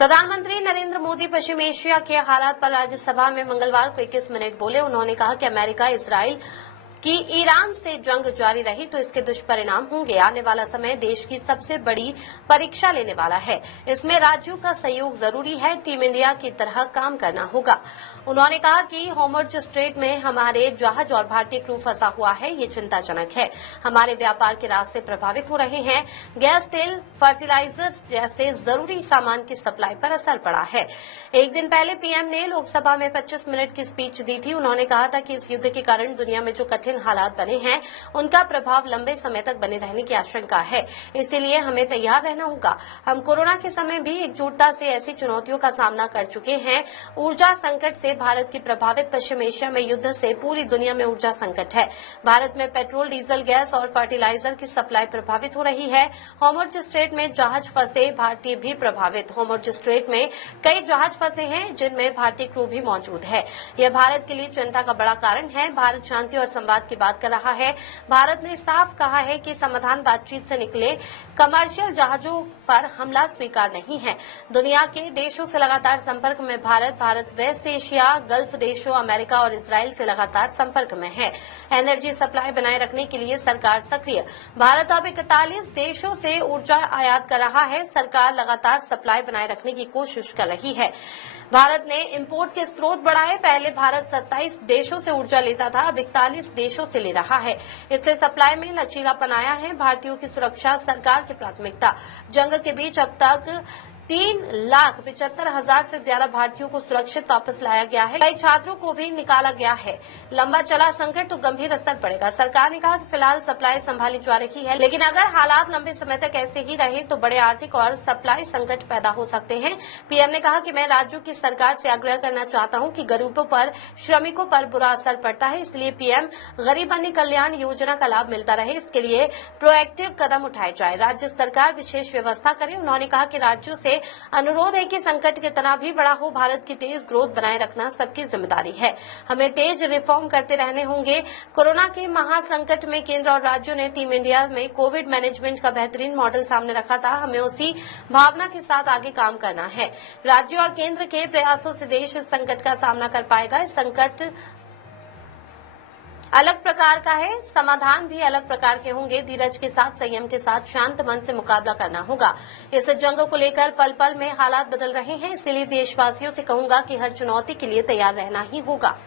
प्रधानमंत्री नरेंद्र मोदी पश्चिम एशिया के हालात पर राज्यसभा में मंगलवार को 21 मिनट बोले। उन्होंने कहा कि अमेरिका, इजराइल कि ईरान से जंग जारी रही तो इसके दुष्परिणाम होंगे। आने वाला समय देश की सबसे बड़ी परीक्षा लेने वाला है। इसमें राज्यों का सहयोग जरूरी है। टीम इंडिया की तरह काम करना होगा। उन्होंने कहा कि होर्मुज़ स्ट्रेट में हमारे जहाज और भारतीय क्रू फंसा हुआ है, ये चिंताजनक है। हमारे व्यापार के रास्ते प्रभावित हो रहे हैं। गैस, तेल, फर्टिलाइजर्स जैसे जरूरी सामान की सप्लाई पर असर पड़ा है। एक दिन पहले पीएम ने लोकसभा में 25 मिनट की स्पीच दी थी। उन्होंने कहा था कि इस युद्ध के कारण दुनिया में जो हालात बने हैं उनका प्रभाव लंबे समय तक बने रहने की आशंका है। इसीलिए हमें तैयार रहना होगा। हम कोरोना के समय भी एकजुटता से ऐसी चुनौतियों का सामना कर चुके हैं। ऊर्जा संकट से भारत की प्रभावित पश्चिम एशिया में युद्ध से पूरी दुनिया में ऊर्जा संकट है। भारत में पेट्रोल, डीजल, गैस और फर्टिलाइजर की सप्लाई प्रभावित हो रही है। होर्मुज़ स्ट्रेट में जहाज फंसे, भारतीय भी प्रभावित। होर्मुज़ स्ट्रेट में कई जहाज फंसे हैं जिनमें भारतीय क्रू भी मौजूद है। यह भारत के लिए चिंता का बड़ा कारण है। भारत शांति और संवाद की बात कर रहा है। भारत ने साफ कहा है कि समाधान बातचीत से निकले। कमर्शियल जहाजों पर हमला स्वीकार नहीं है। दुनिया के देशों से लगातार संपर्क में भारत वेस्ट एशिया, गल्फ देशों, अमेरिका और इजराइल से लगातार संपर्क में है। एनर्जी सप्लाई बनाए रखने के लिए सरकार सक्रिय। भारत अब 41 देशों से ऊर्जा आयात कर रहा है। सरकार लगातार सप्लाई बनाए रखने की कोशिश कर रही है। भारत ने इंपोर्ट के स्रोत बढ़ाए। पहले भारत 27 देशों से ऊर्जा लेता था, अब 41 देशों से ले रहा है। इससे सप्लाई में लचीलापन आया है। भारतीयों की सुरक्षा सरकार की प्राथमिकता। जंग के बीच अब तक 3,75,000 से ज्यादा भारतीयों को सुरक्षित वापस लाया गया है। कई छात्रों को भी निकाला गया है। लंबा चला संकट तो गंभीर असर पड़ेगा। सरकार ने कहा कि फिलहाल सप्लाई संभाली जा रही है, लेकिन अगर हालात लंबे समय तक ऐसे ही रहे तो बड़े आर्थिक और सप्लाई संकट पैदा हो सकते हैं। पीएम ने कहा कि मैं राज्यों की सरकार से आग्रह करना चाहता हूं कि गरीबों पर, श्रमिकों पर बुरा असर पड़ता है। इसलिए पीएम गरीब कन्या कल्याण योजना का लाभ मिलता रहे, इसके लिए प्रोएक्टिव कदम उठाए जाए। राज्य सरकार विशेष व्यवस्था करे। उन्होंने कहा कि राज्यों से अनुरोध है कि संकट कितना भी बड़ा हो, भारत की तेज ग्रोथ बनाए रखना सबकी जिम्मेदारी है। हमें तेज रिफॉर्म करते रहने होंगे। कोरोना के महासंकट में केंद्र और राज्यों ने टीम इंडिया में कोविड मैनेजमेंट का बेहतरीन मॉडल सामने रखा था। हमें उसी भावना के साथ आगे काम करना है। राज्य और केंद्र के प्रयासों से देश इस संकट का सामना कर पाएगा। इस संकट अलग प्रकार का है, समाधान भी अलग प्रकार के होंगे। धीरज के साथ, संयम के साथ, शांत मन से मुकाबला करना होगा। इस जंग को लेकर पल पल में हालात बदल रहे हैं, इसलिए देशवासियों से कहूंगा कि हर चुनौती के लिए तैयार रहना ही होगा।